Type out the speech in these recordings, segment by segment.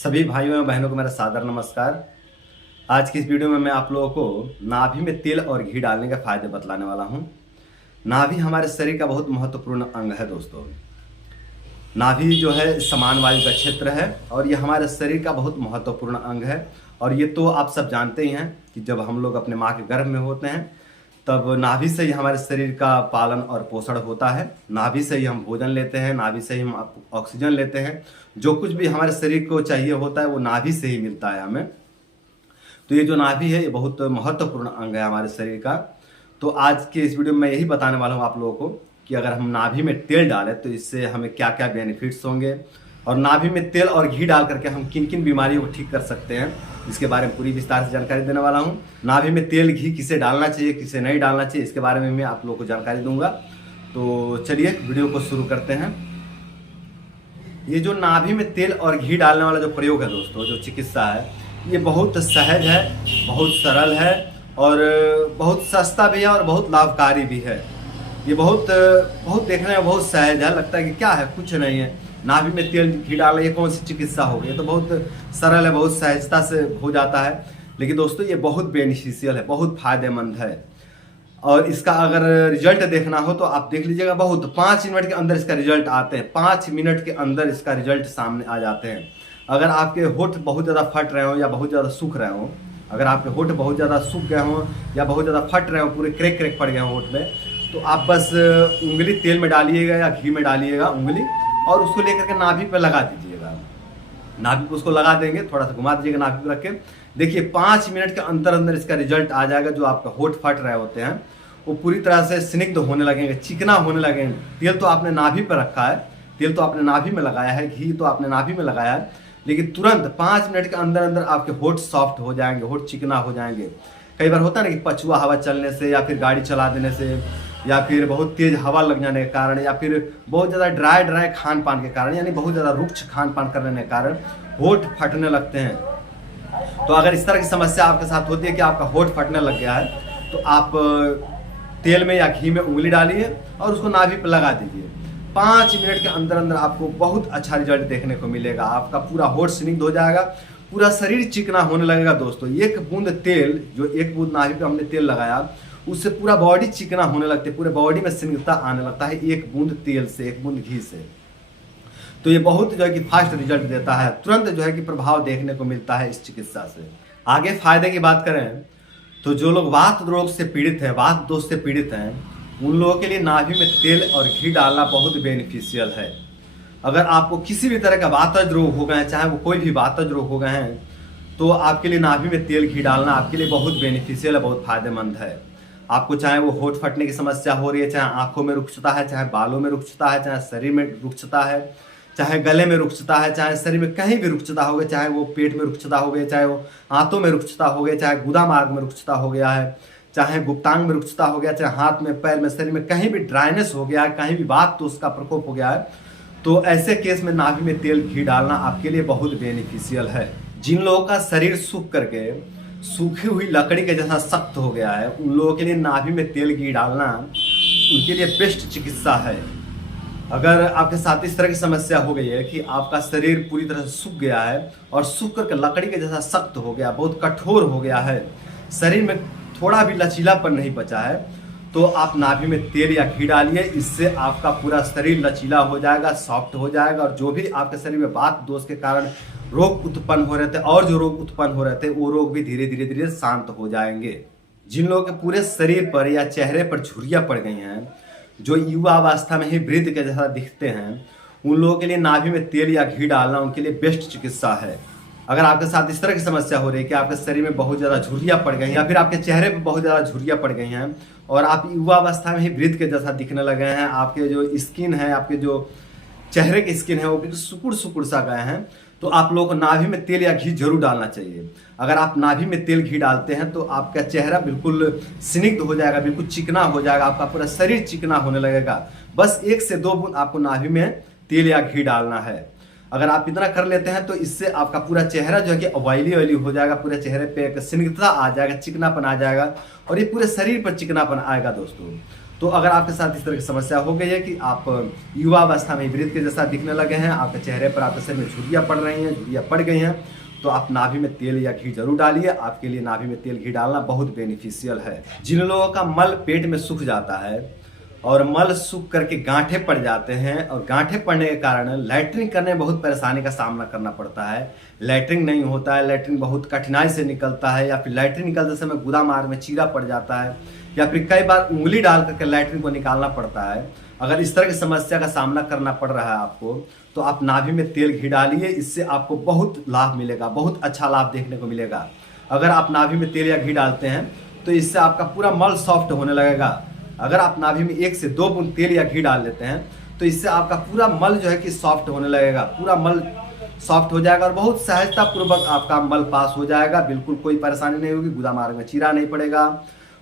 सभी भाइयों एवं बहनों को मेरा सादर नमस्कार। आज की इस वीडियो में मैं आप लोगों को नाभि में तेल और घी डालने के फायदे बतलाने वाला हूं। नाभि हमारे शरीर का बहुत महत्वपूर्ण अंग है दोस्तों। नाभि जो है समान वायु का क्षेत्र है और ये हमारे शरीर का बहुत महत्वपूर्ण अंग है। और ये तो आप सब जानते ही हैं कि जब हम लोग अपने माँ के गर्भ में होते हैं तब नाभि से ही हमारे शरीर का पालन और पोषण होता है। नाभि से ही हम भोजन लेते हैं, नाभि से ही हम ऑक्सीजन लेते हैं। जो कुछ भी हमारे शरीर को चाहिए होता है वो नाभि से ही मिलता है हमें। तो ये जो नाभि है ये बहुत महत्वपूर्ण अंग है हमारे शरीर का। तो आज के इस वीडियो में मैं यही बताने वाला हूँ आप लोगों को कि अगर हम नाभि में तेल डालें तो इससे हमें क्या क्या बेनिफिट्स होंगे और नाभि में तेल और घी डाल करके हम किन किन बीमारियों को ठीक कर सकते हैं, इसके बारे में पूरी विस्तार से जानकारी देने वाला हूं। नाभि में तेल घी किसे डालना चाहिए किसे नहीं डालना चाहिए इसके बारे में मैं आप लोगों को जानकारी दूंगा। तो चलिए वीडियो को शुरू करते हैं। ये जो नाभि में तेल और घी डालने वाला जो प्रयोग है दोस्तों, जो चिकित्सा है, ये बहुत सहज है, बहुत सरल है और बहुत सस्ता भी है और बहुत लाभकारी भी है। ये बहुत देखने में बहुत सहज है, लगता है कि क्या है, कुछ नहीं है। नाभि में तेल घी डालना ये कौन सी चिकित्सा हो गई, तो बहुत सरल है, बहुत सहजता से हो जाता है। लेकिन दोस्तों ये बहुत बेनिफिशियल है, बहुत फायदेमंद है। और इसका अगर रिजल्ट देखना हो तो आप देख लीजिएगा, बहुत 5 मिनट के अंदर इसका रिजल्ट आते हैं। 5 मिनट के अंदर इसका रिजल्ट सामने आ जाते हैं। अगर आपके होठ बहुत ज़्यादा फट रहे हो या बहुत ज़्यादा सूख रहे हो, अगर आपके होठ बहुत ज़्यादा सूख गए हों या बहुत ज़्यादा फट रहे हो, पूरे क्रैक क्रैक पड़ गए हों होठ में, तो आप बस उंगली तेल में डालिएगा या घी में डालिएगा उंगली और उसको लेकर के नाभि पे लगा दीजिएगा। नाभि पे उसको लगा देंगे, थोड़ा सा घुमा दीजिएगा नाभि पे रख के। देखिए 5 मिनट के अंदर अंदर इसका रिजल्ट आ जाएगा। जो आपका होठ फट रहे होते हैं वो पूरी तरह से स्निग्ध होने लगेंगे, चिकना होने लगेंगे। तेल तो आपने नाभि पे रखा है, तेल तो आपने नाभि में लगाया है, घी तो आपने नाभि में लगाया है, लेकिन तुरंत 5 मिनट के अंदर अंदर आपके होठ सॉफ्ट हो जाएंगे, होठ चिकना हो जाएंगे। कई बार होता है ना कि पछुआ हवा चलने से या फिर गाड़ी चला देने से या फिर बहुत तेज हवा लग जाने के कारण या फिर बहुत ज़्यादा ड्राई खान पान के कारण, यानी बहुत ज़्यादा रुक्ष खान पान करने के कारण होठ फटने लगते हैं। तो अगर इस तरह की समस्या आपके साथ होती है कि आपका होठ फटने लग गया है तो आप तेल में या घी में उंगली डालिए और उसको नाभि पर लगा दीजिए। 5 मिनट के अंदर अंदर आपको बहुत अच्छा रिजल्ट देखने को मिलेगा। आपका पूरा होठ स्निग्ध हो जाएगा, पूरा शरीर चिकना होने लगेगा दोस्तों। एक बूंद तेल, जो एक बूंद नाभि पे हमने तेल लगाया, उससे पूरा बॉडी चिकना होने लगती है, पूरे बॉडी में स्निग्धता आने लगता है एक बूंद तेल से, एक बूंद घी से। तो ये बहुत जो है कि फास्ट रिजल्ट देता है, तुरंत जो है कि प्रभाव देखने को मिलता है इस चिकित्सा से। आगे फायदे की बात करें तो जो लोग वात रोग से पीड़ित हैं, वात दोष से पीड़ित हैं, उन लोगों के लिए नाभि में तेल और घी डालना बहुत बेनिफिशियल है। अगर आपको किसी भी तरह का वातज रोग हो गए हैं, चाहे वो कोई भी वातज रोग हो गए हैं, तो आपके लिए नाभि में तेल घी डालना आपके लिए बहुत बेनिफिशियल है, बहुत फायदेमंद है। आपको चाहे वो होठ फटने की समस्या हो रही है, चाहे आंखों में रुक्षता है, चाहे बालों में रुक्षता है, चाहे शरीर में रुक्षता है, चाहे गले में रुक्षता है, चाहे शरीर में कहीं भी रुक्षता हो गई, चाहे वो पेट में रुक्षता हो गई, चाहे वो हाथों में रुक्षता हो गई, चाहे गुदा मार्ग में रुक्षता हो गया है, चाहे गुप्तांग में रुक्षता हो गया, चाहे हाथ में, पैर में, शरीर में कहीं भी ड्राइनेस हो गया है, कहीं भी वात तो उसका प्रकोप हो गया है, तो ऐसे केस में नाभि में तेल घी डालना आपके लिए बहुत बेनिफिशियल है। जिन लोगों का शरीर सूख करके सूखी हुई लकड़ी के जैसा सख्त हो गया है, उन लोगों के लिए नाभि में तेल घी डालना उनके लिए बेस्ट चिकित्सा है। अगर आपके साथ इस तरह की समस्या हो गई है कि आपका शरीर पूरी तरह से सूख गया है और सूख करके लकड़ी के जैसा सख्त हो गया, बहुत कठोर हो गया है, शरीर में थोड़ा भी लचीलापन नहीं बचा है, तो आप नाभि में तेल या घी डालिए। इससे आपका पूरा शरीर लचीला हो जाएगा, सॉफ्ट हो जाएगा और जो भी आपके शरीर में वात दोष के कारण रोग उत्पन्न हो रहे थे और जो रोग उत्पन्न हो रहे थे वो रोग भी धीरे धीरे शांत हो जाएंगे। जिन लोगों के पूरे शरीर पर या चेहरे पर झुर्रियाँ पड़ गई हैं, जो युवा अवस्था में ही वृद्ध के जैसा दिखते हैं, उन लोगों के लिए नाभि में तेल या घी डालना उनके लिए बेस्ट चिकित्सा है। अगर आपके साथ इस तरह की समस्या हो रही है कि आपके शरीर में बहुत ज़्यादा झुर्रियाँ पड़ गई हैं या फिर आपके चेहरे पर बहुत ज़्यादा झुर्रियाँ पड़ गई हैं और आप युवा अवस्था में ही वृद्ध के जैसा दिखने लगे हैं, आपके जो स्किन है, आपके जो चेहरे की स्किन है वो बिल्कुल सुकुड़ सुकुड़ सा गए हैं, तो आप लोगों को नाभि में तेल या घी जरूर डालना चाहिए। अगर आप नाभि में तेल घी डालते हैं तो आपका चेहरा बिल्कुल स्निग्ध हो जाएगा, बिल्कुल चिकना हो जाएगा, आपका पूरा शरीर चिकना होने लगेगा। बस 1 से 2 बूंद आपको नाभि में तेल या घी डालना है। अगर आप इतना कर लेते हैं तो इससे आपका पूरा चेहरा जो है कि ऑयली हो जाएगा, पूरे चेहरे पे एक स्निग्धता आ जाएगा, चिकनापन आ जाएगा और ये पूरे शरीर पर चिकनापन आएगा दोस्तों। तो अगर आपके साथ इस तरह की समस्या हो गई है कि आप युवा अवस्था में वृद्ध के जैसा दिखने लगे हैं, आपके चेहरे पर, आपके शरीर में झुर्रियाँ पड़ रही हैं, झुर्रियाँ पड़ गई हैं, तो आप नाभि में तेल या घी जरूर डालिए। आपके लिए नाभि में तेल घी डालना बहुत बेनिफिशियल है। जिन लोगों का मल पेट में सूख जाता है और मल सूख करके गांठे पड़ जाते हैं और गांठे पड़ने के कारण लैट्रिन करने में बहुत परेशानी का सामना करना पड़ता है, लैट्रिन नहीं होता है, लैट्रिन बहुत कठिनाई से निकलता है, या फिर लैट्रिन निकलते समय गुदा मार्ग में चीरा पड़ जाता है, या फिर कई बार उंगली डाल करके लैट्रिन को निकालना पड़ता है। अगर इस तरह की समस्या का सामना करना पड़ रहा है आपको, तो आप नाभि में तेल घी डालिए। इससे आपको बहुत लाभ मिलेगा, बहुत अच्छा लाभ देखने को मिलेगा। अगर आप नाभि में तेल या घी डालते हैं तो इससे आपका पूरा मल सॉफ्ट होने लगेगा। अगर आप नाभि में 1 से 2 बूंद तेल या घी डाल देते हैं तो इससे आपका पूरा मल जो है कि सॉफ्ट होने लगेगा, पूरा मल सॉफ्ट हो जाएगा और बहुत सहजता पूर्वक आपका मल पास हो जाएगा। बिल्कुल कोई परेशानी नहीं होगी, गुदा मार्ग में चीरा नहीं पड़ेगा,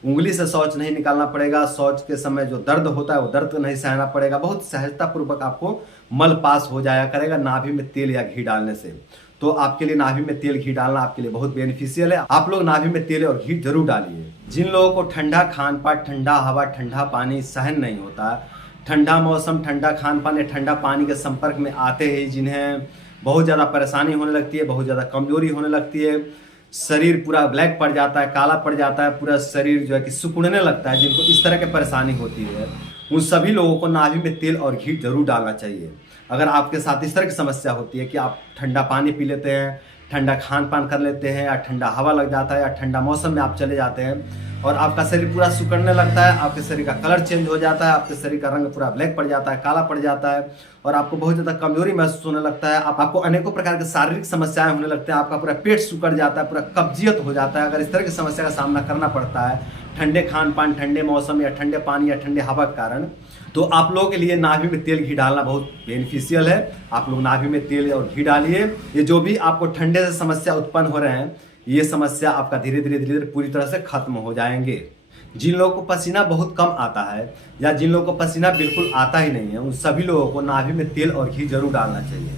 उंगली से शौच नहीं निकालना पड़ेगा, शौच के समय जो दर्द होता है वो दर्द नहीं सहना पड़ेगा, बहुत सहजता पूर्वक आपको मल पास हो जाया करेगा नाभि में तेल या घी डालने से। तो आपके लिए नाभि में तेल घी डालना आपके लिए बहुत बेनिफिशियल है। आप लोग नाभि में तेल और घी जरूर डालिए। जिन लोगों को ठंडा खान पान, ठंडा हवा, ठंडा पानी सहन नहीं होता, ठंडा मौसम, ठंडा खान पान या ठंडा पानी के संपर्क में आते ही जिन्हें बहुत ज़्यादा परेशानी होने लगती है, बहुत ज़्यादा कमजोरी होने लगती है, शरीर पूरा ब्लैक पड़ जाता है, काला पड़ जाता है, पूरा शरीर जो है कि सिकुड़ने लगता है, जिनको इस तरह की परेशानी होती है, उन सभी लोगों को नाभि में तेल और घी जरूर डालना चाहिए। अगर आपके साथ इस तरह की समस्या होती है कि आप ठंडा पानी पी लेते हैं, ठंडा खान पान कर लेते हैं, या ठंडा हवा लग जाता है, या ठंडा मौसम में आप चले जाते हैं और आपका शरीर पूरा सिकुड़ने लगता है, आपके शरीर का कलर चेंज हो जाता है, आपके शरीर का रंग पूरा ब्लैक पड़ जाता है, काला पड़ जाता है और आपको बहुत ज़्यादा कमजोरी महसूस होने लगता है, आपको अनेकों प्रकार के शारीरिक समस्याएं होने लगते हैं, आपका पूरा पेट सिकुड़ जाता है, पूरा कब्जियत हो जाता है। अगर इस तरह की समस्या का सामना करना पड़ता है ठंडे खान पान, ठंडे मौसम या ठंडे पानी या ठंडे हवा के कारण, तो आप लोगों के लिए नाभि में तेल घी डालना बहुत बेनिफिशियल है। आप लोग नाभि में तेल और घी डालिए। ये जो भी आपको ठंडे से समस्या उत्पन्न हो रहे हैं, ये समस्या आपका धीरे धीरे पूरी तरह से खत्म हो जाएंगे। जिन लोगों को पसीना बहुत कम आता है या जिन लोगों को पसीना बिल्कुल आता ही नहीं है, उन सभी लोगों को नाभि में तेल और घी जरूर डालना चाहिए।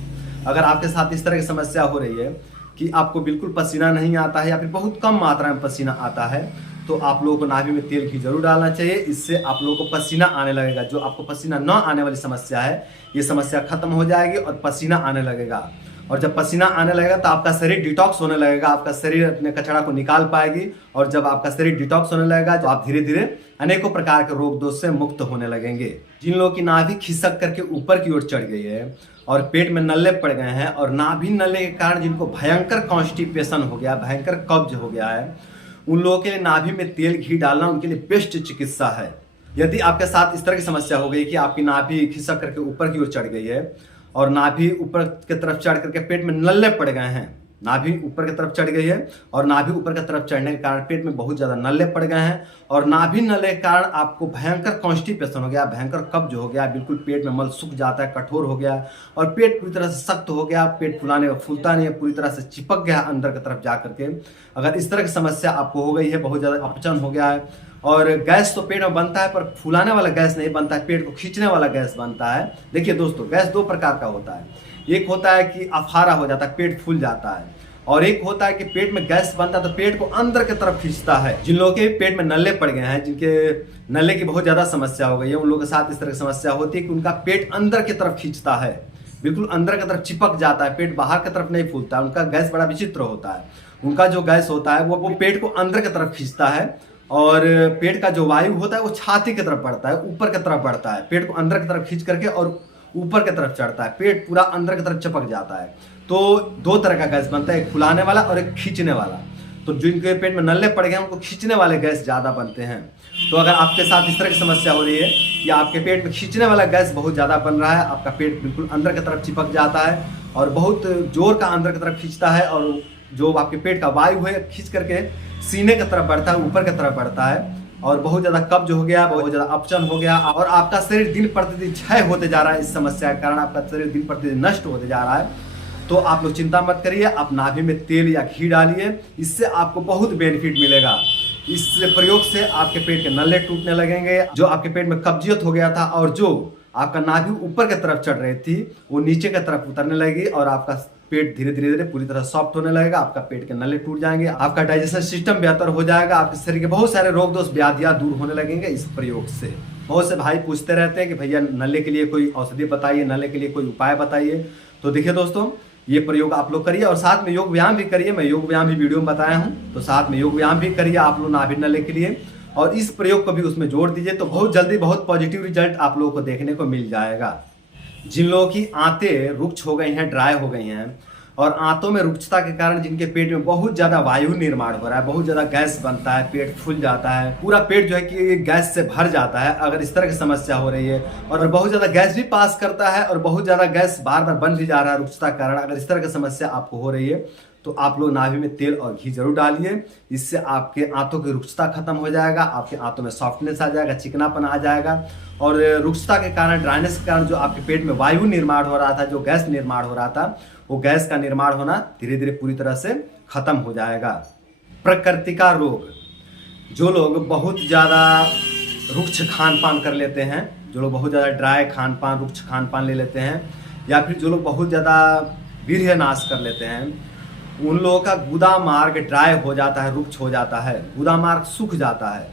अगर आपके साथ इस तरह की समस्या हो रही है कि आपको बिल्कुल पसीना नहीं आता है या फिर बहुत कम मात्रा में पसीना आता है, तो आप लोगों को नाभि में तेल घी जरूर डालना चाहिए। इससे आप लोगों को पसीना आने लगेगा। जो आपको पसीना न आने वाली समस्या है, ये समस्या खत्म हो जाएगी और पसीना आने लगेगा। और जब पसीना आने लगेगा तो आपका शरीर डिटॉक्स होने लगेगा, आपका शरीर अपने कचरा को निकाल पाएगी। और जब आपका शरीर डिटॉक्स होने लगेगा तो आप धीरे धीरे अनेकों प्रकार के रोग दोष से मुक्त होने लगेंगे। जिन लोगों की नाभि खिसक करके ऊपर की ओर चढ़ गई है और पेट में नल्ले पड़ गए हैं और नाभि नल्ले के कारण जिनको भयंकर कॉन्स्टिपेशन हो गया, भयंकर कब्ज हो गया है, उन लोगों के लिए नाभि में तेल घी डालना उनके लिए बेस्ट चिकित्सा है। यदि आपके साथ इस तरह की समस्या हो गई कि आपकी नाभि खिसक करके ऊपर की ओर चढ़ गई है और नाभि ऊपर की तरफ चढ़ करके पेट में नल्ले पड़ गए हैं, नाभि ऊपर की तरफ चढ़ गई है और नाभि ऊपर की तरफ चढ़ने के कारण पेट में बहुत ज़्यादा नल्ले पड़ गए हैं और नाभि नल्ले के कारण आपको भयंकर कॉन्स्टिपेशन हो गया, भयंकर कब्ज हो गया, बिल्कुल पेट में मल सूख जाता है, कठोर हो गया और पेट पूरी तरह से सख्त हो गया, पेट फुलाने फूलता नहीं है, पूरी तरह से चिपक गया अंदर की तरफ जा करके। अगर इस तरह की समस्या आपको हो गई है, बहुत ज़्यादा अपचन हो गया है और गैस तो पेट में बनता है पर फूलाने वाला गैस नहीं बनता है, पेट को खींचने वाला गैस बनता है। देखिए दोस्तों, गैस 2 प्रकार का होता है। एक होता है कि अफारा हो जाता है, पेट फूल जाता है, और एक होता है कि पेट में गैस बनता है तो पेट को अंदर की तरफ खींचता है। जिन लोगों के पेट में नल्ले पड़ गए हैं, जिनके नल्ले की बहुत ज़्यादा समस्या हो गई है, उन लोगों के साथ इस तरह की समस्या होती है कि उनका पेट अंदर की तरफ खींचता है, बिल्कुल अंदर की तरफ चिपक जाता है, पेट बाहर की तरफ नहीं फूलता है। उनका गैस बड़ा विचित्र होता है। उनका जो गैस होता है वो पेट को अंदर की तरफ खींचता है और पेट का जो वायु होता है वो छाती की तरफ बढ़ता है, ऊपर की तरफ बढ़ता है, पेट को अंदर की तरफ खींच करके और ऊपर की तरफ चढ़ता है, पेट पूरा अंदर की तरफ चिपक जाता है। तो 2 तरह का गैस बनता है, एक फुलाने वाला और एक खींचने वाला। तो जिनके पेट में नल्ले पड़ गए हैं उनको खींचने वाले गैस ज़्यादा बनते हैं। तो अगर आपके साथ इस तरह की समस्या हो रही है कि आपके पेट में खींचने वाला गैस बहुत ज़्यादा बन रहा है, आपका पेट बिल्कुल अंदर की तरफ चिपक जाता है और बहुत जोर का अंदर की तरफ खींचता है और जो आपके पेट का वायु है खींच करके सीने की तरफ बढ़ता है, ऊपर की तरफ बढ़ता है और बहुत ज़्यादा कब्ज हो गया, बहुत ज़्यादा अपचन हो गया और आपका शरीर दिन प्रतिदिन क्षय होते जा रहा है। इस समस्या के कारण आपका शरीर दिन प्रतिदिन नष्ट होते जा रहा है। तो आप लोग चिंता मत करिए, आप नाभि में तेल या घी डालिए, इससे आपको बहुत बेनिफिट मिलेगा। इस प्रयोग से आपके पेट के नल्ले टूटने लगेंगे, जो आपके पेट में कब्जियत हो गया था और जो आपका नाभि ऊपर की तरफ चढ़ रही थी वो नीचे की तरफ उतरने लगेगी और आपका पेट धीरे धीरे पूरी तरह सॉफ्ट होने लगेगा, आपका पेट के नल्ले टूट जाएंगे, आपका डाइजेशन सिस्टम बेहतर हो जाएगा, आपके शरीर के बहुत सारे रोग दोष व्याधियां दूर होने लगेंगे इस प्रयोग से। बहुत से भाई पूछते रहते हैं कि भैया नल्ले के लिए कोई औषधि बताइए, नल्ले के लिए कोई उपाय बताइए। तो देखिए दोस्तों, ये प्रयोग आप लोग करिए और साथ में योग व्यायाम भी करिए। मैं योग व्यायाम भी वीडियो में बताया हूँ, तो साथ में योग व्यायाम भी करिए आप लोग नाभि नल्ले के लिए, और इस प्रयोग को भी उसमें जोड़ दीजिए। तो बहुत जल्दी बहुत पॉजिटिव रिजल्ट आप लोगों को देखने को मिल जाएगा। जिन लोगों की आंतें रुक्ष हो गई हैं, ड्राई हो गई हैं, और आंतों में रुक्षता के कारण जिनके पेट में बहुत ज़्यादा वायु निर्माण हो रहा है, बहुत ज़्यादा गैस बनता है, पेट फूल जाता है, पूरा पेट जो है कि गैस से भर जाता है, अगर इस तरह की समस्या हो रही है, और बहुत ज़्यादा गैस भी पास करता है और बहुत ज़्यादा गैस बार बार बन भी जा रहा है रुक्षता के कारण, अगर इस तरह की समस्या आपको हो रही है तो आप लोग नाभि में तेल और घी जरूर डालिए। इससे आपके आंतों की रुक्षता खत्म हो जाएगा, आपके आंतों में सॉफ्टनेस आ जाएगा, चिकनापन आ जाएगा, और रुक्षता के कारण, ड्राइनेस के कारण जो आपके पेट में वायु निर्माण हो रहा था, जो गैस निर्माण हो रहा था, वो गैस का निर्माण होना धीरे धीरे पूरी तरह से खत्म हो जाएगा। प्रकृति का रोग, जो लोग बहुत ज़्यादा रुक्ष खान पान कर लेते हैं, जो लोग बहुत ज़्यादा ड्राई खान पान, रुक्ष खान पान ले लेते हैं, या फिर जो लोग बहुत ज़्यादा वीर्य नाश कर लेते हैं, उन लोगों का गुदा मार्ग ड्राई हो जाता है, रुक्ष हो जाता है, गुदा मार्ग सूख जाता है,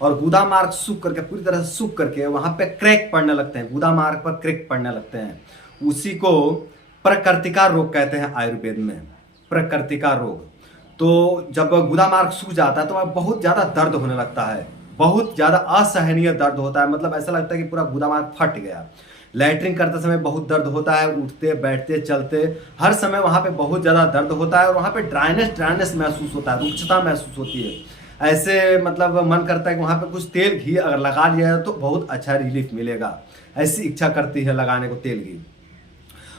और गुदा मार्ग सूख करके पूरी तरह से सूख करके वहाँ पे क्रैक पड़ने लगते हैं, गुदा मार्ग पर क्रैक पड़ने लगते हैं। उसी को प्रकृतिका रोग कहते हैं आयुर्वेद में, प्रकृतिका रोग। तो जब गुदा मार्ग सूख जाता है तो वह बहुत ज़्यादा दर्द होने लगता है, बहुत ज़्यादा असहनीय दर्द होता है, मतलब ऐसा लगता है कि पूरा गुदा मार्ग फट गया। लैट्रिन करते समय बहुत दर्द होता है, उठते बैठते चलते हर समय वहाँ पे बहुत ज़्यादा दर्द होता है, और वहाँ पे ड्राइनेस महसूस होता है, रुक्षता महसूस होती है। ऐसे मतलब मन करता है कि वहाँ पे कुछ तेल घी अगर लगा लिया जाए तो बहुत अच्छा रिलीफ मिलेगा, ऐसी इच्छा करती है लगाने को तेल घी।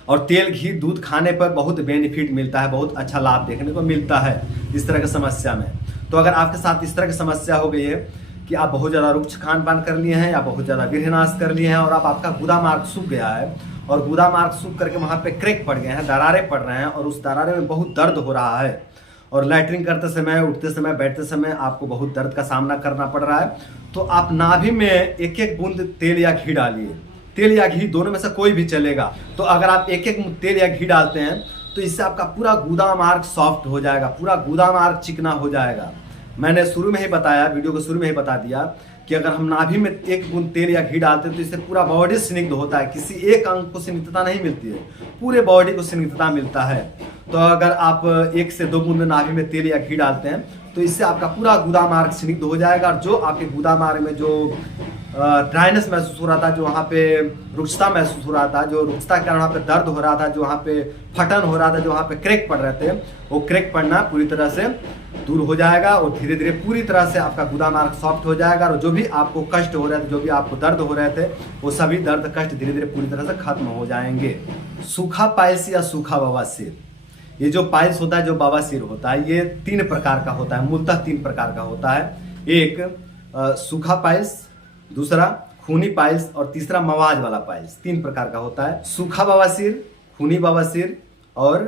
और तेल घी दूध खाने पर बहुत बेनिफिट मिलता है, बहुत अच्छा लाभ देखने को मिलता है इस तरह की समस्या में। तो अगर आपके साथ इस तरह की समस्या हो गई है कि आप बहुत ज़्यादा रुक्ष खान पान कर लिए हैं या बहुत ज़्यादा वीर्यनाश कर लिए हैं, और आपका गुदा मार्ग सूख गया है, और गुदा मार्ग सूख करके वहाँ पे क्रैक पड़ गए हैं, दरारें पड़ रहे हैं, और उस दरारे में बहुत दर्द हो रहा है, और लैट्रिन करते समय, उठते समय, बैठते समय आपको बहुत दर्द का सामना करना पड़ रहा है, तो आप नाभि में एक एक बूंद तेल या घी डालिए। तेल या घी दोनों में से कोई भी चलेगा। तो अगर आप एक एक तेल या घी डालते हैं तो इससे आपका पूरा गुदा मार्ग सॉफ्ट हो जाएगा, पूरा गुदा मार्ग चिकना हो जाएगा। मैंने शुरू में ही बताया, वीडियो को शुरू में ही बता दिया कि अगर हम नाभि में एक बूंद तेल या घी डालते हैं तो इससे पूरा बॉडी स्निग्ध होता है, किसी एक अंग को स्निग्धता नहीं मिलती है, पूरे बॉडी को स्निग्धता मिलता है। तो अगर आप 1 से 2 बूंद नाभि में तेल या घी डालते हैं तो इससे आपका पूरा गुदा मार्ग स्निग्ध हो जाएगा, और जो आपके गुदा मार्ग में जो ड्राइनेस महसूस हो रहा था, जो वहाँ पे रुक्षता महसूस हो रहा था, जो रुक्षता के कारण वहाँ पे दर्द हो रहा था, जो वहाँ पे फटन हो रहा था, जो वहाँ पे क्रैक पड़ रहे थे, वो क्रैक पड़ना पूरी तरह से दूर हो जाएगा, और धीरे धीरे पूरी तरह से आपका गुदा मार्ग सॉफ्ट हो जाएगा, और जो भी आपको कष्ट हो रहे थे, जो भी आपको दर्द हो रहे थे, वो सभी दर्द कष्ट धीरे धीरे पूरी तरह से खत्म हो जाएंगे। सूखा पाइल्स या सूखा बवासीर, ये जो पाइल्स होता है, जो बवासीर होता है, ये 3 प्रकार का होता है, मूलतः 3 प्रकार का होता है। एक सूखा पाइल्स, दूसरा खूनी पाइल्स, और तीसरा मवाज वाला पाइल्स। 3 प्रकार का होता है। सूखा बवासीर, खूनी बवासीर और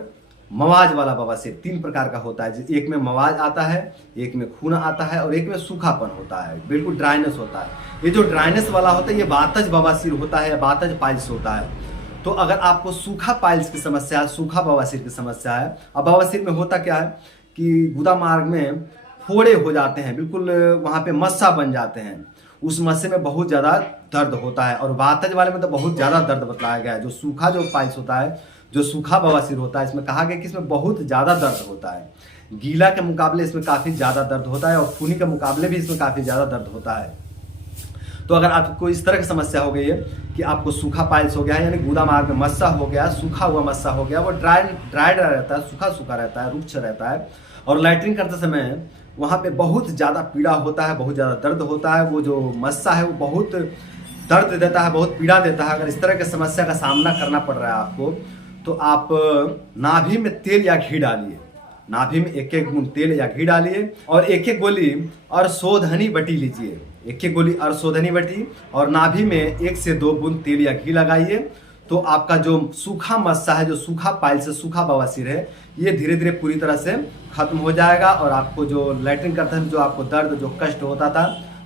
मवाज वाला बवासीर 3 प्रकार का होता है। एक में मवाज आता है, एक में खून आता है, और एक में सूखापन होता है, बिल्कुल ड्राइनेस होता है। ये जो ड्राइनेस वाला होता है ये वातज बवासीर होता है, या वातज पाइल्स होता है। तो अगर आपको सूखा पाइल्स की समस्या है, सूखा बवासीर की समस्या है, अब बवासीर में होता क्या है कि गुदा मार्ग में फोड़े हो जाते हैं, बिल्कुल वहाँ पे मस्सा बन जाते हैं, उस मस्से में बहुत ज़्यादा दर्द होता है। और वातज वाले में तो बहुत ज़्यादा दर्द बतलाया गया है। जो सूखा जो पाइल्स होता है, जो सूखा बवासीर होता है, इसमें कहा गया कि इसमें बहुत ज़्यादा दर्द होता है, गीला के मुकाबले इसमें काफ़ी ज़्यादा दर्द होता है, और खूनी के मुकाबले भी इसमें काफ़ी ज़्यादा दर्द होता है। तो अगर आपको इस तरह की समस्या हो गई है कि आपको सूखा पाइल्स हो गया है, यानी गुदा मार्ग में मस्सा हो गया, सूखा हुआ मस्सा हो गया, वो ड्राई रहता है, सूखा सूखा रहता है, रुक्ष रहता है, और लैट्रिन करते समय वहाँ पे बहुत ज़्यादा पीड़ा होता है, बहुत ज़्यादा दर्द होता है, वो जो मस्सा है वो बहुत दर्द देता है, बहुत पीड़ा देता है। अगर इस तरह की समस्या का सामना करना पड़ रहा है आपको, तो आप नाभि में तेल या घी डालिए, नाभि में 1-1 बूंद तेल या घी डालिए, और 1-1 गोली अरशोधनी बटी लीजिए, 1-1 गोली अरशोधनी बटी, और नाभि में 1 से 2 बूंद तेल या घी लगाइए। तो आपका जो सूखा मस्सा है, जो सूखा पाइल्स से सूखा बवासीर है, ये धीरे धीरे पूरी तरह से खत्म हो जाएगा, और आपको जो लैट्रिन करते हैं, जो आपको दर्द, जो कष्ट होता था,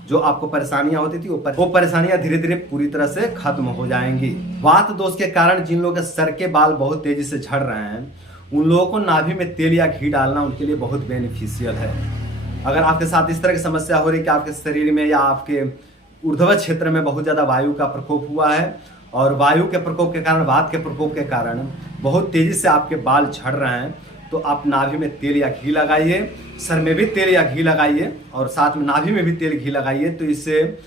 जो आपको परेशानियां होती थी, वो परेशानियां धीरे धीरे पूरी तरह से खत्म हो जाएंगी। वात दोष के कारण जिन लोगों के सर के बाल बहुत तेजी से झड़ रहे हैं, उन लोगों को नाभि में तेल या घी डालना उनके लिए बहुत बेनिफिशियल है। अगर आपके साथ इस तरह की समस्या हो रही है कि आपके शरीर में या आपके ऊर्ध्व क्षेत्र में बहुत ज़्यादा वायु का प्रकोप हुआ है और वायु के प्रकोप के कारण, वात के प्रकोप के कारण बहुत तेज़ी से आपके बाल झड़ रहे हैं, तो आप नाभि में तेल या घी लगाइए, सर में भी तेल या घी लगाइए और साथ में नाभि में भी तेल घी लगाइए। तो इससे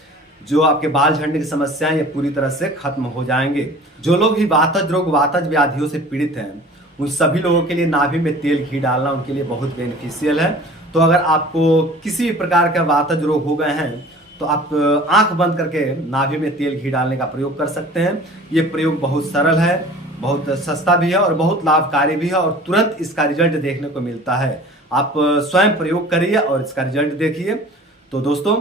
जो आपके बाल झड़ने की समस्याएं ये पूरी तरह से खत्म हो जाएंगे। जो लोग भी वातज रोग, वातज व्याधियों से पीड़ित हैं, उन सभी लोगों के लिए नाभि में तेल घी डालना उनके लिए बहुत बेनिफिशियल है। तो अगर आपको किसी भी प्रकार का वातज रोग हो गए हैं तो आप आंख बंद करके नाभि में तेल घी डालने का प्रयोग कर सकते हैं। ये प्रयोग बहुत सरल है, बहुत सस्ता भी है और बहुत लाभकारी भी है और तुरंत इसका रिजल्ट देखने को मिलता है। आप स्वयं प्रयोग करिए और इसका रिजल्ट देखिए। तो दोस्तों,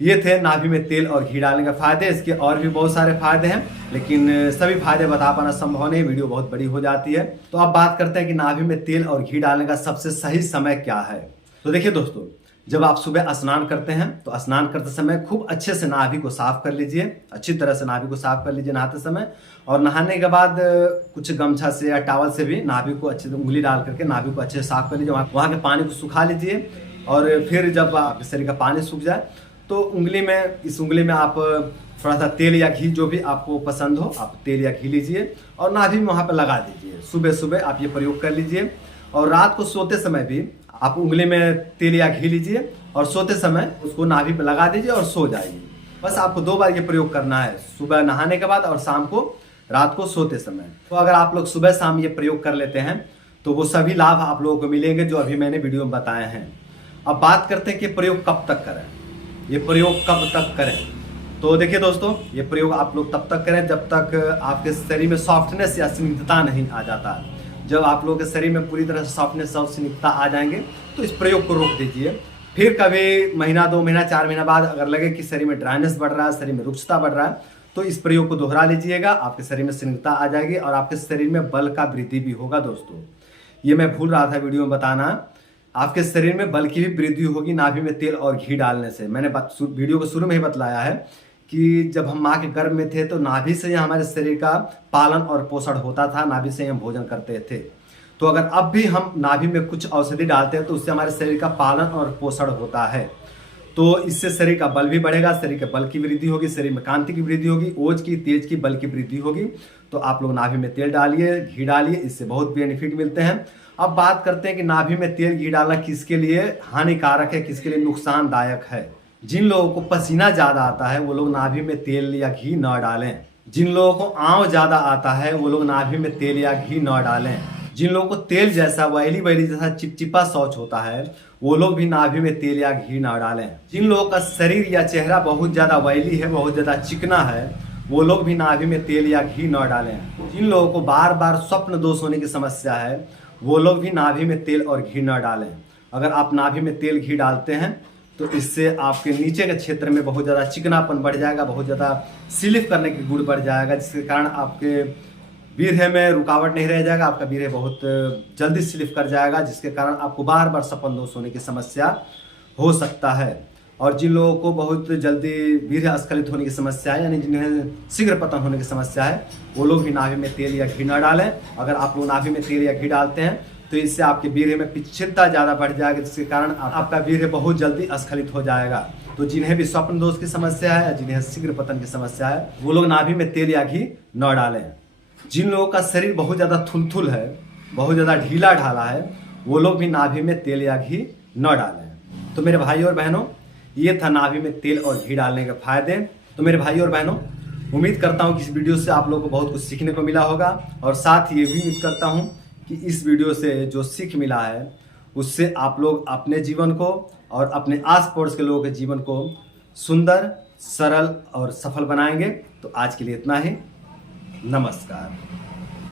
ये थे नाभि में तेल और घी डालने के फायदे। इसके और भी बहुत सारे फायदे हैं, लेकिन सभी फायदे बता पाना संभव नहीं, वीडियो बहुत बड़ी हो जाती है। तो अब बात करते हैं कि नाभि में तेल और घी डालने का सबसे सही समय क्या है। तो देखिए दोस्तों, जब आप सुबह स्नान करते हैं तो स्नान करते समय खूब अच्छे से नाभि को साफ कर लीजिए, अच्छी तरह से नाभि को साफ कर लीजिए नहाते समय। और नहाने के बाद कुछ गमछा से या टॉवल से भी नाभि को अच्छे से उंगली डाल करके नाभि को अच्छे से साफ कर लीजिए, वहाँ के पानी को सुखा लीजिए। और फिर जब आपके शरीर का पानी सूख जाए तो इस उंगली में आप थोड़ा सा तेल या घी, जो भी आपको पसंद हो, आप तेल या घी लीजिए और नाभि में वहाँ पर लगा दीजिए। सुबह सुबह आप ये प्रयोग कर लीजिए और रात को सोते समय भी आप उंगली में तेल या घी लीजिए और सोते समय उसको नाभि पे लगा दीजिए और सो जाइए। बस आपको 2 बार ये प्रयोग करना है, सुबह नहाने के बाद और शाम को, रात को सोते समय। तो अगर आप लोग सुबह शाम ये प्रयोग कर लेते हैं तो वो सभी लाभ आप लोगों को मिलेंगे जो अभी मैंने वीडियो में बताए हैं। अब बात करते हैं कि प्रयोग कब तक करें, ये प्रयोग कब तक करें। तो देखिए दोस्तों, ये प्रयोग आप लोग तब तक करें जब तक आपके शरीर में सॉफ्टनेस या स्निग्धता नहीं आ जाता है। जब आप लोगों के शरीर में पूरी तरह से सॉफ्टनेस और स्निग्धता आ जाएंगे तो इस प्रयोग को रोक दीजिए। फिर कभी महीना, 2 महीना, 4 महीना बाद अगर लगे कि शरीर में ड्राइनेस बढ़ रहा है, शरीर में रुक्षता बढ़ रहा है, तो इस प्रयोग को दोहरा लीजिएगा। आपके शरीर में स्निग्धता आ जाएगी और आपके शरीर में बल का वृद्धि भी होगा। दोस्तों, ये मैं भूल रहा था वीडियो में बताना, आपके शरीर में बल की भी वृद्धि होगी नाभि में तेल और घी डालने से। मैंने वीडियो को शुरू में ही बतलाया है कि जब हम माँ के गर्भ में थे तो नाभि से ही हमारे शरीर का पालन और पोषण होता था, नाभि से ही हम भोजन करते थे। तो अगर अब भी हम नाभि में कुछ औषधि डालते हैं तो उससे हमारे शरीर का पालन और पोषण होता है। तो इससे शरीर का बल भी बढ़ेगा, शरीर के बल की वृद्धि होगी, शरीर में कांति की वृद्धि होगी, ओज की, तेज की, बल की वृद्धि होगी। तो आप लोग नाभि में तेल डालिए, घी डालिए, इससे बहुत बेनिफिट मिलते हैं। अब बात करते हैं कि नाभि में तेल घी डालना किसके लिए हानिकारक है, किसके लिए नुकसानदायक है। जिन लोगों को पसीना ज़्यादा आता है वो लोग नाभि में तेल या घी न डालें। जिन लोगों को आंव ज़्यादा आता है वो लोग नाभि में तेल या घी न डालें। जिन लोगों को तेल जैसा, वैली जैसा चिपचिपा शौच होता है वो लोग भी नाभि में तेल या घी न डालें। जिन लोगों का शरीर या चेहरा बहुत ज़्यादा वैली है, बहुत ज़्यादा चिकना है, वो लोग भी नाभि में तेल या घी न डालें। जिन लोगों को बार बार स्वप्न दोष होने की समस्या है वो लोग भी नाभि में तेल और घी न डालें। अगर आप नाभि में तेल घी डालते हैं तो इससे आपके नीचे के क्षेत्र में बहुत ज़्यादा चिकनापन बढ़ जाएगा, बहुत ज़्यादा स्लिप करने की गुण बढ़ जाएगा, जिसके कारण आपके वीर्य में रुकावट नहीं रह जाएगा, आपका वीर्य बहुत जल्दी स्लिप कर जाएगा, जिसके कारण आपको बार बार सपन दोष होने की समस्या हो सकता है। और जिन लोगों को बहुत जल्दी वीर्य अस्खलित होने की समस्या है, यानी जिन्हें शीघ्र पतन होने की समस्या है, वो लोग भी नाभि में तेल या घी न डालें। अगर आप लोग नाभि में तेल या घी डालते हैं तो इससे आपके वीर्य में पिच्छिलता ज़्यादा बढ़ जाएगी, जिसके कारण आपका वीर्य बहुत जल्दी अस्खलित हो जाएगा। तो जिन्हें भी स्वप्न दोष की समस्या है, जिन्हें शीघ्र पतन की समस्या है, वो लोग नाभि में तेल या घी न डालें। जिन लोगों का शरीर बहुत ज़्यादा थुलथुल है, बहुत ज़्यादा ढीला ढाला है, वो लोग भी नाभि में तेल या घी न डालें। तो मेरे भाई और बहनों, ये था नाभि में तेल और घी डालने के फायदे। तो मेरे भाई और बहनों, उम्मीद करता हूँ कि इस वीडियो से आप लोगों को बहुत कुछ सीखने को मिला होगा और साथ ही ये भी उम्मीद करता हूँ कि इस वीडियो से जो सीख मिला है उससे आप लोग अपने जीवन को और अपने आस पड़ोस के लोगों के जीवन को सुंदर, सरल और सफल बनाएंगे। तो आज के लिए इतना ही। नमस्कार।